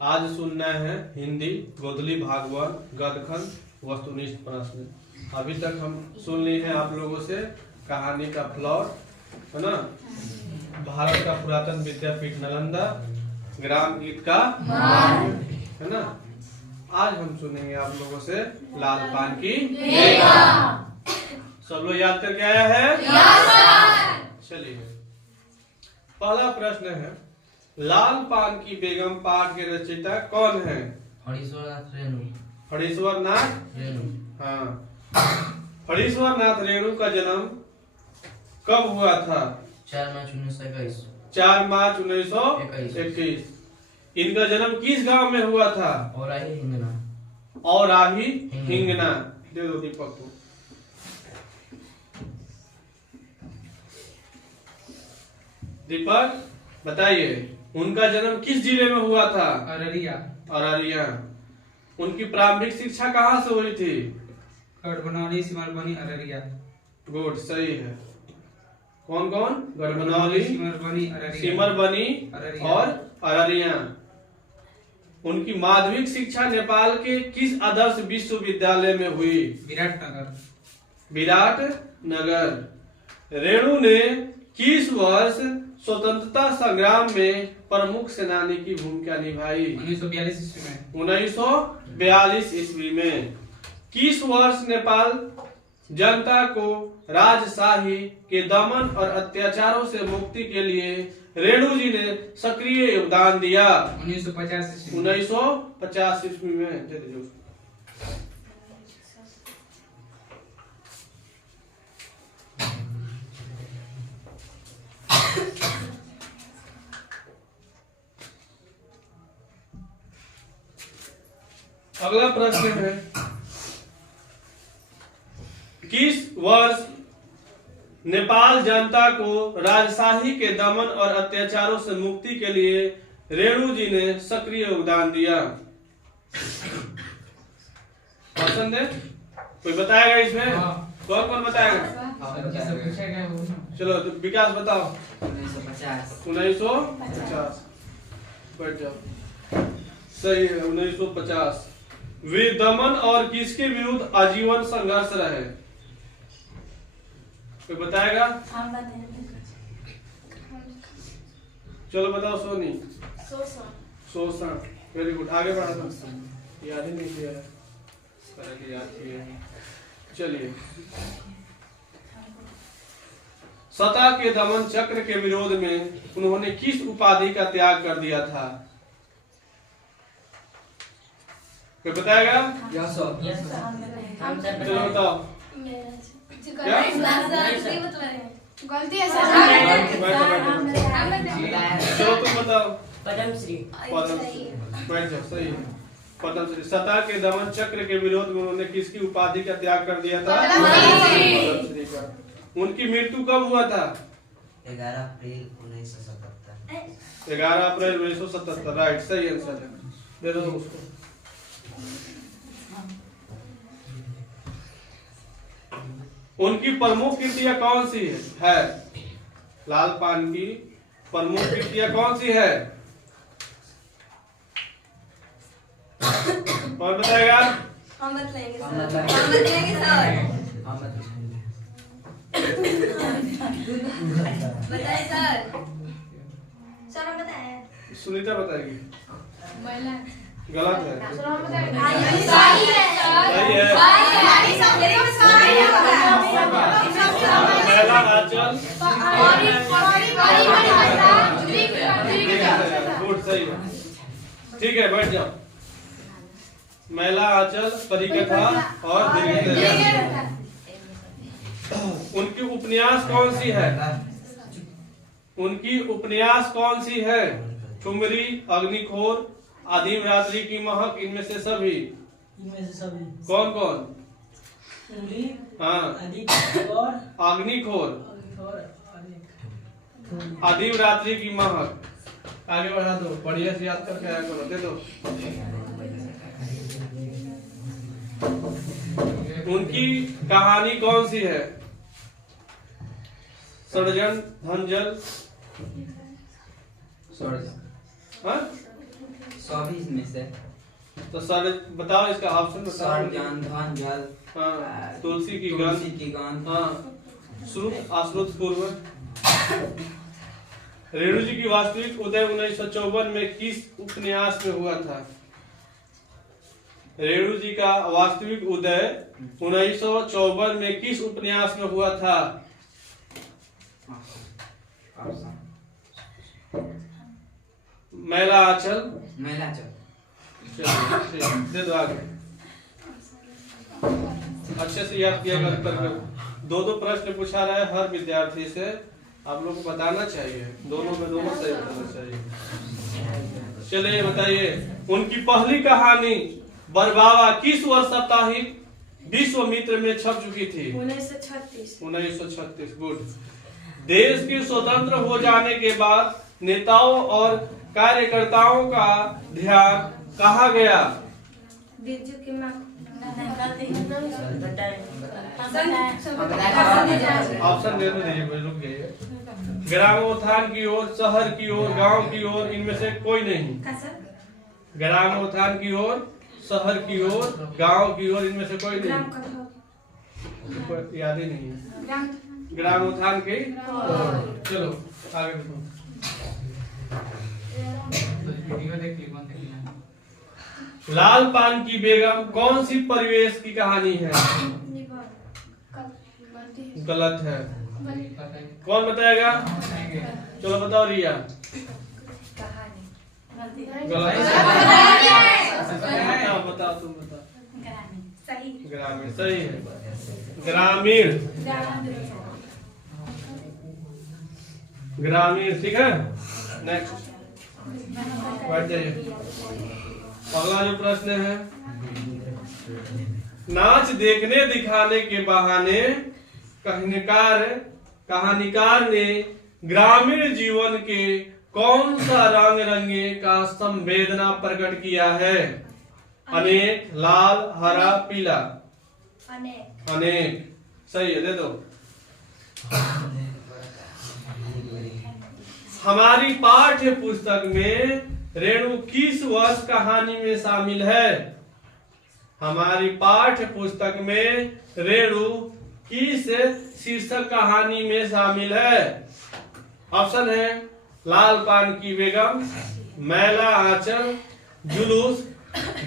आज सुनना है हिंदी गोदली भागवत गदखंड वस्तुनिष्ठ प्रश्न। अभी तक हम सुन लिए हैं आप लोगों से कहानी का प्लॉट, है ना, भारत का पुरातन विद्यापीठ नालंदा, ग्राम गीत का, है ना। आज हम सुनेंगे आप लोगों से लाल पान की बेगम। सब लोग याद करके आया है? चलिए, पहला प्रश्न है, लाल पान की बेगम पाठ के रचयिता कौन है? फणीश्वर नाथ रेणु। हाँ, फणीश्वर नाथ रेणु का जन्म कब हुआ था? 4 मार्च 1921। 4 मार्च 1921। इनका जन्म किस गांव में हुआ था? औराही हिंगना। औराही हिंगना। दे दो दीपक को। दीपक बताइए, उनका जन्म किस जिले में हुआ था? अररिया। अररिया। उनकी प्रारंभिक शिक्षा कहाँ से हुई थी? गढ़बनौली, सिमरबनी, अररिया। गुड, सही है। कौन कौन? गढ़बनौली, सिमरबनी और अररिया। उनकी माध्यमिक शिक्षा नेपाल के किस आदर्श विश्वविद्यालय में हुई? विराटनगर। रेणु ने किस वर्ष स्वतंत्रता संग्राम में प्रमुख सेनानी की भूमिका निभाई? 1942 ईस्वी में। 1942 ईस्वी में। किस वर्ष नेपाल जनता को राजशाही के दमन और अत्याचारों से मुक्ति के लिए रेणु जी ने सक्रिय योगदान दिया? 1950 ईस्वी में। अगला प्रश्न है, किस वर्ष नेपाल जनता को राजशाही के दमन और अत्याचारों से मुक्ति के लिए रेणु जी ने सक्रिय योगदान दिया? पसंद है? कोई बताएगा इसमें? कौन कौन बताएगा? चलो तो विकास बताओ। 1950। बैठ जाओ। सही है, 1950। वे दमन और किसके विरुद्ध आजीवन संघर्ष रहे? कोई बताएगा? चलो बताओ। सोनी। शोषण। वेरी गुड, आगे बढ़ा दो। याद ही नहीं किया है, याद किया है। चलिए, सत्ता के दमन चक्र के विरोध में उन्होंने किस उपाधि का त्याग कर दिया था? कोई बताएगा? चलो बताओ। क्या? गलती है सर। चलो तुम बताओ। पद्मश्री। बैठ जाओ। सही है, पद्मश्री। सत्ता के दमन चक्र के विरोध में उन्होंने किसकी उपाधि का त्याग कर दिया था? पद्मश्री का। उनकी मृत्यु कब हुआ था? 11 अप्रैल 1977। 11 अप्रैल 1977। राइट, सही आंसर है। दे दो उसको। उनकी प्रमुख कृतियां कौन सी है? लाल पान की प्रमुख कृतियां कौन सी है? कौन बताएगा? हम बताएंगे सर। बताइए सर। सर हम बताएं। सुनीता बताएगी। महिला। गलत है। सही है। महिला आंचल। गुड, सही है। ठीक है, बैठ जाओ। महिला आंचल, परिकथा और दीर्घ। उनकी उपन्यास कौन सी है? उनकी उपन्यास कौन सी है? ठुमरी, अग्निखोर, आदिम रात्रि की महक, इनमें से सभी? कौन कौन? हाँ, अग्निखोर, आदिम रात्रि की महक। आगे बढ़ा दो, बढ़िया से याद करके आया करो। दे दो। उनकी कहानी कौन सी है? षड्यंत्र, धनजल, हाँ? सभी इसमें से तो सर बताओ इसका ऑप्शन बताओ। स्वर ज्ञान धन जल हाँ, तुलसी की तुलसी गंध। की गंध हाँ, श्रुत अश्रुत पूर्व। रेणु जी की वास्तविक उदय 1954 में किस उपन्यास में हुआ था? रेणु जी का वास्तविक उदय 1954 में किस उपन्यास में हुआ था? मैला आंचल। मैला चल चलो, ठीक, दे दो आगे। अच्छे से याद किया कर दो प्रश्न पूछा रहा है हर विद्यार्थी से, आप लोग को बताना चाहिए, दोनों में दोनों सही करना चाहिए। चलिए बताइए, उनकी पहली कहानी बरबावा किस वर्ष साप्ताहिक विश्वामित्र में छप चुकी थी? 1936। गुड। देश के स्वतंत्र हो जाने के बाद नेताओं और कार्यकर्ताओं का ध्यान कहाँ गया? बिरजू की माँ ऑप्शन दे दो, दीजिए, रुक जाइए। ग्रामोत्थान की ओर, शहर की ओर, गांव की ओर, इनमें से कोई नहीं। ग्रामोत्थान की ओर, शहर की ओर, गांव की ओर, इनमें से कोई नहीं। याद ही नहीं है। ग्रामोत्थान की ओर। चलो आगे देखो। वीडियो देख ली कौन देखना। लाल पान की बेगम कौन सी परिवेश की कहानी है? गलत है। कौन बताएगा? चलो बताओ रिया। गलत है। बताओ तुम बताओ। ग्रामीण सही है। ग्रामीण ग्रामीण ठीक है। नेक्स्ट बैठ जाइए। अगला जो प्रश्न है, नाच देखने दिखाने के बहाने कहानीकार ने ग्रामीण जीवन के कौन सा रंग रंगे का संवेदना प्रकट किया है? अनेक, लाल, हरा, पीला। अनेक सही है, दे दो। हमारी पाठ्य पुस्तक में रेणु किस वर्ष कहानी में शामिल है? हमारी पाठ्य पुस्तक में रेणु किस शीर्षक कहानी में शामिल है? ऑप्शन है लाल पान की बेगम, मैला आंचल, जुलूस,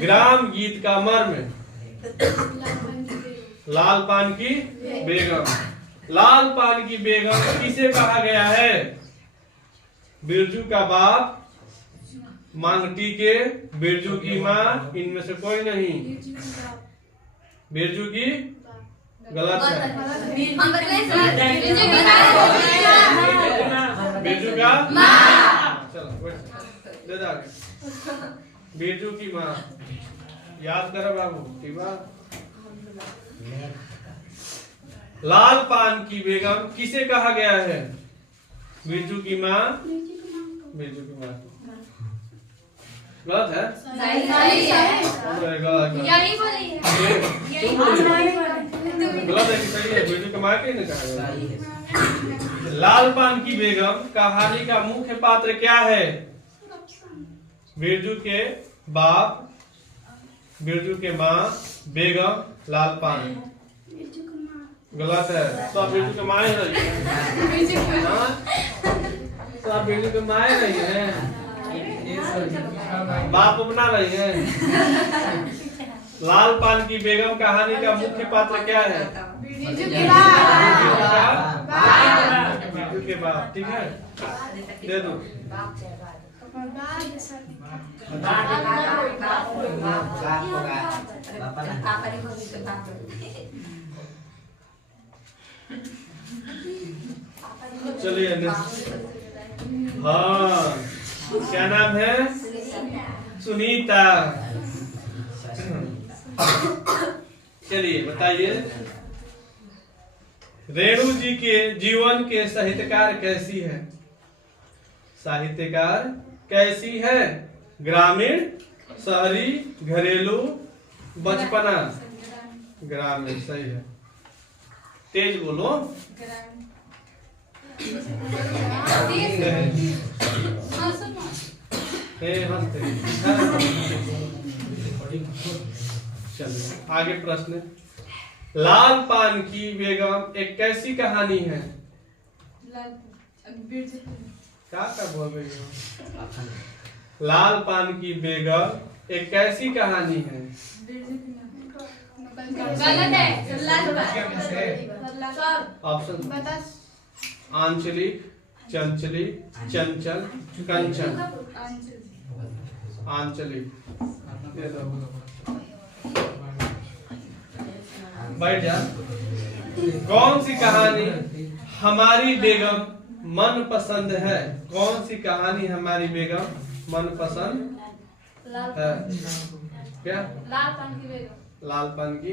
ग्राम गीत का मर्म। लाल पान की बेगम। लाल पान की बेगम किसे कहा गया है? बिरजू का बाप, मांगटी के, बिरजू की माँ, इनमें से कोई नहीं। बिरजू की गलत है। बिरजू का चलो दे दो आगे। बिरजू की माँ याद करो बाबू, ठीक बात। लाल पान की बेगम किसे कहा गया है? बिरजू की माँ, बिरजू की माँ। गलत है। गलत है कि सही है? बिरजू की माँ के नहीं कहा गया। लाल पान की बेगम कहानी का मुख्य पात्र क्या है? बिरजू के बाप, बिरजू के माँ, बेगम, लाल पान। गलत है। तो आप बिरजू के माँ ही नहीं है। तो आप बिरजू के माँ ही नहीं है, बाप बना रही है। लाल पान की बेगम कहानी का मुख्य पात्र क्या है? बिरजू के बाप। ठीक है, दे दो। चलिए हाँ, क्या नाम है? सुनीता। चलिए बताइए, रेणु जी के जीवन के साहित्यकार कैसी है? साहित्यकार कैसी है? ग्रामीण, शहरी, घरेलू, बचपना। ग्रामीण सही है। तेज बोलो। हंसते। चलिए आगे प्रश्न। लाल पान की बेगम एक कैसी कहानी है? क्या बोल रही हो? लाल पान की बेगम एक कैसी कहानी है? गलत है। ऑप्शन आंचलिक, चंचलिक, चंचल, कंचन। आंचलिक। दे दो। बैठ जा। कौन सी कहानी हमारी बेगम मन पसंद है? कौन सी कहानी हमारी बेगम मन पसंद है? क्या? लाल पान की बेगम। लाल पान की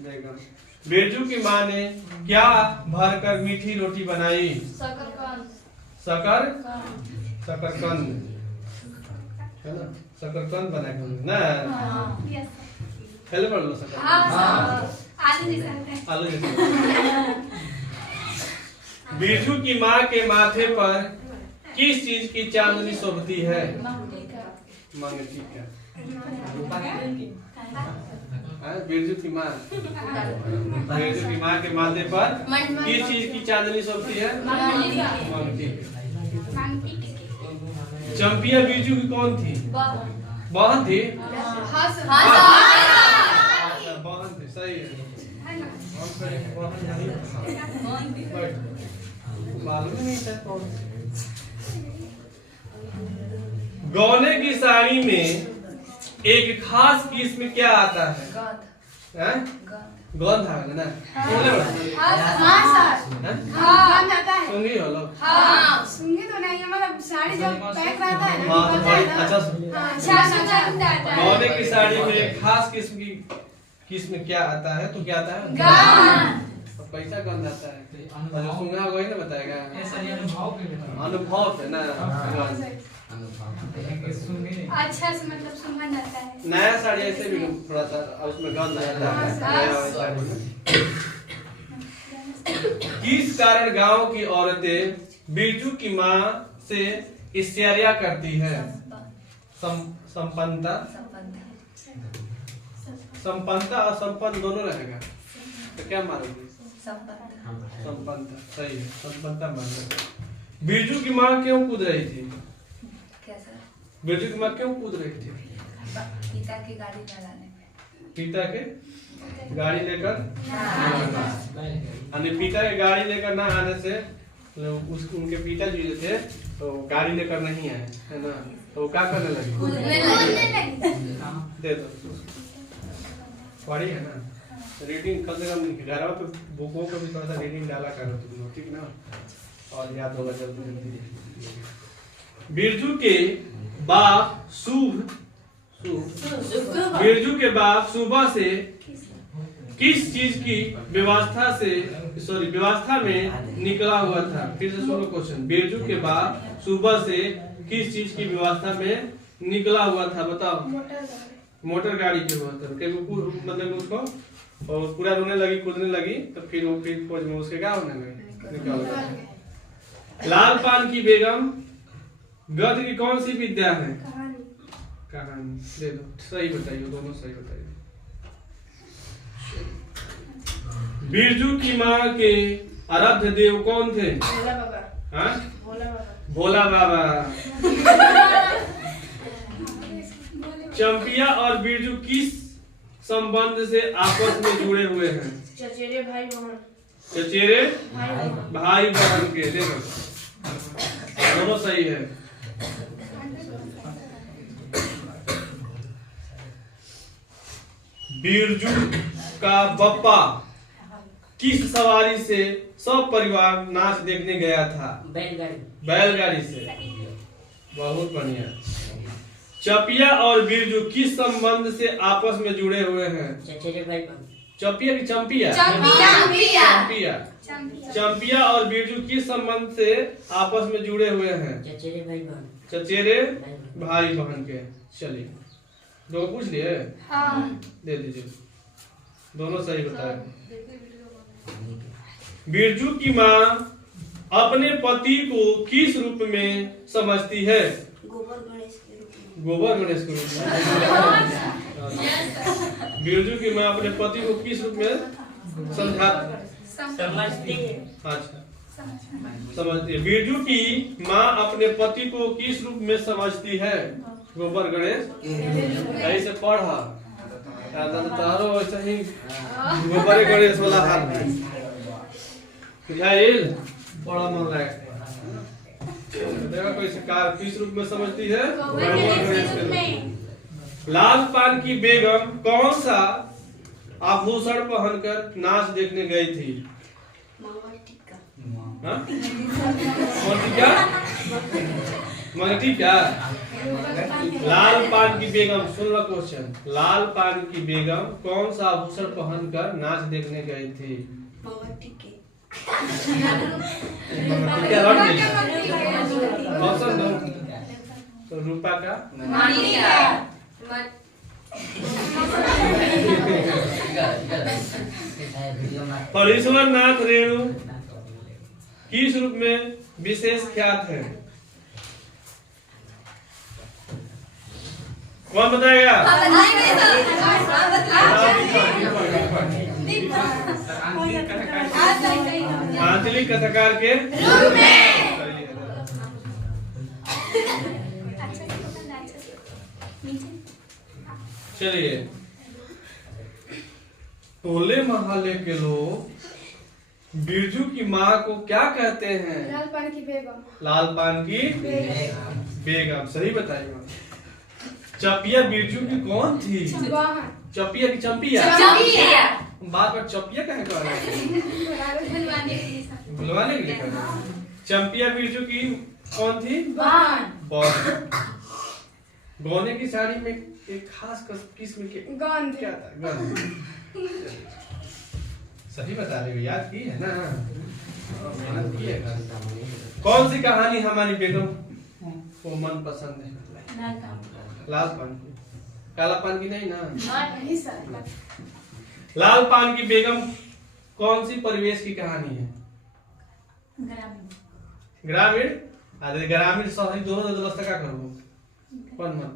बेगम। बिरजू की माँ ने क्या भरकर मीठी रोटी बनाई? शकरकंद है ना, शकरकंद बनाए ना। पहले पढ़ लो शकरकंद। आलू जैसे। बिरजू की माँ के माथे पर किस चीज की चांदनी शोभती है? मंगती का। बिरजू की माँ के माथे पर किस चीज की चांदनी शोभती है? मंगती। चंपिया बिरजू की कौन थी? बहन थी। बहन थी, सही है। मालूम नहीं था। गौने की साड़ी में एक खास किस्म क्या आता है? गंध आ गया ना? सुंगी हो लोग? सुंगी तो नहीं है, मतलब साड़ी जब पैक रहता है ना, हाँ, निकलता है ना। अच्छा। गौने की साड़ी में एक खास किस्म क्या आता है? तो क्या आता है? गंध। पैसा गंध आता है। और जो सुंगा होगा ही ना बताएगा। ऐसा ये अनुभव है ना। अच्छा से मतलब सुगंध आता है। नया साड़ी ऐसे भी थोड़ा सा उसमें गंध आता है नया साड़ी में। किस कारण गांव की औरतें बिरजू की माँ से ईर्ष्या करती है? संपन्नता और संपन्न दोनों रहेगा, तो क्या मारोगे? संपन्नता। सही है, संपन्नता मान लो। बिरजू की माँ क्यों कूद रही थी? बिरजू की माँ क्यों कूद रही थी? पिता की गाड़ी न लाने पे। पिता के गाड़ी लेकर यानी पिता के गाड़ी लेकर ना आने से उनके पिताजी जो थे तो गाड़ी लेकर नहीं आए, है ना, तो वो क्या करने लगे? दे दो। पढ़ी है ना, रीडिंग कम से कम घर पे बुकों को भी थोड़ा सा रीडिंग डाला करो तुम लोग, ठीक ना, और याद होगा जल्दी जल्दी। बिरजू के बाप बिरजू के बाप सुबह से किस चीज की व्यवस्था में निकला हुआ था? फिर से सुनो क्वेश्चन। बिरजू के बाप सुबह से किस चीज की व्यवस्था में निकला हुआ था? बताओ। मोटर गाड़ी की व्यवस्था। मतलब उसको और पूरा रोने लगी, कूदने लगी, तो फिर वो खोज में उसके क्या होने लगे? लाल पान की बेगम गद्य की कौन सी विद्या है? कहानी। दे दो। सही बताइए, दोनों सही बताइए। बिरजू की माँ के आराध्य देव कौन थे? भोला बाबा। चंपिया और बिरजू किस संबंध से आपस में जुड़े हुए हैं? चचेरे भाई बहन। चचेरे भाई बहन के। देखो दोनों सही है। बिरजू का बप्पा किस सवारी से सब परिवार नाच देखने गया था? बैलगाड़ी से। बहुत बढ़िया। चपिया और बिरजू किस संबंध से आपस में जुड़े हुए हैं? चपिया की चंपिया। चंपिया और बिरजू किस संबंध से आपस में जुड़े हुए हैं? चचेरे भाई बहन के। चलिए दो पूछ लिए। दे दीजिए, दोनों सही बताए। बिरजू की माँ अपने पति को किस रूप में समझती है? गोबर गणेश के रूप में। गोबर गणेश के रूप में। बिरजू की माँ अपने पति को किस रूप में समझा? समझती है। अच्छा समझती है। बिरजू की माँ अपने पति को किस रूप में समझती है? गोबर गणेश। ऐसे पढ़ा तारो ऐसा ही गोबर गणेश वाला हाल बुझाइल बड़ा मन लगा देखा कोई कार किस रूप में समझती है? गोबर गणेश के रूप में। लाल पान की बेगम कौन सा आभूषण पहनकर नाच देखने गई थी? हाँ? मंगटी क्या? लाल पान की बेगम सुन लो क्वेश्चन। लाल पान की बेगम कौन सा आभूषण पहनकर नाच देखने गई थी? ऑप्शन दो। तो रूपा का फणीश्वर नाथ रेणु किस रूप में विशेष ख्यात है? कौन बताएगा? आंचलिक कथाकार के रूप में। चलिए टोले मोहल्ले के लोग बिरजू की माँ को क्या कहते हैं? लाल पान की बेगम। लाल पान की बेगम सही बताइए। चपिया बिरजू की कौन थी? चपिया की चंपिया? बार बार चपिया कहे कह रहे हैं? बुलवाने के लिए कह रहे हैं। चंपिया बिरजू की कौन थी? बहन। गौने की साड़ी में एक खास किस्म के गंध क्या था? गंध। सही बता रहे हो, याद की है ना? मेहनत की है। कौन सी कहानी हमारी बेगम को मन पसंद है? लाल पान की। काला पान की नहीं ना? लाल पान की बेगम कौन सी परिवेश की कहानी है? ग्रामीण। अरे ग्रामीण शहरी दोनों व्यवस्था का करो। कौन मन?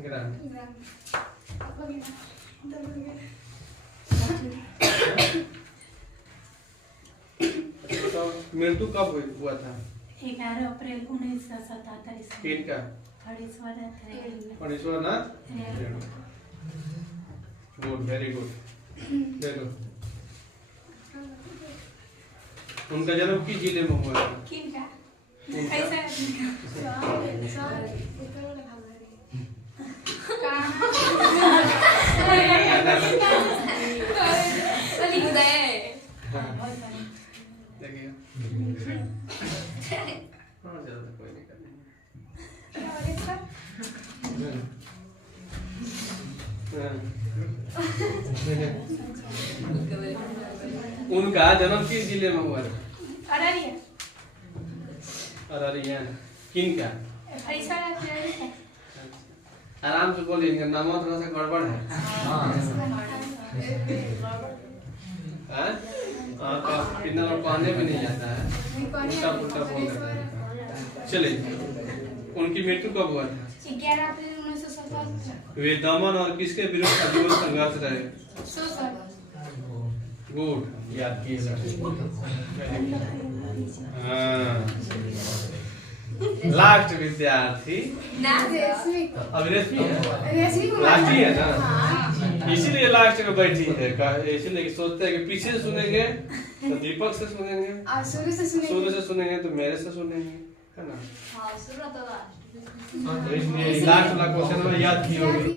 ग्रामीण। तो मृत्यु कब हुआ था? 11 अप्रैल 1977 किनका? Phanishwar Nath. Good, very good. देखो उनका जन्म किस जिले में हुआ था? देखिए कोई नहीं करनी। उनका जन्म किस जिले में हुआ था? अररिया। किनका? आराम से बोलिए, इनका नाम थोड़ा सा गड़बड़ है। कितना लोग पढ़ने में नहीं आता है, उल्टा पुल्टा बोल रहे हैं। चलिए उनकी मृत्यु कब हुआ था? 11 अप्रैल 1977। वे दमन और किसके विरुद्ध आजीवन संघर्ष रहे? गुड, याद किए। लास्ट विद्यार्थी अभिरेशमी है, लास्ट ही है ना, इसीलिए लास्ट में बैठी है। इसीलिए सोचते हैं कि पीछे से सुनेंगे तो दीपक से सुनेंगे, शुरू से सुनेंगे तो मेरे से सुनेंगे, है ना? तो इसलिए लास्ट वाला क्वेश्चन याद की होगी।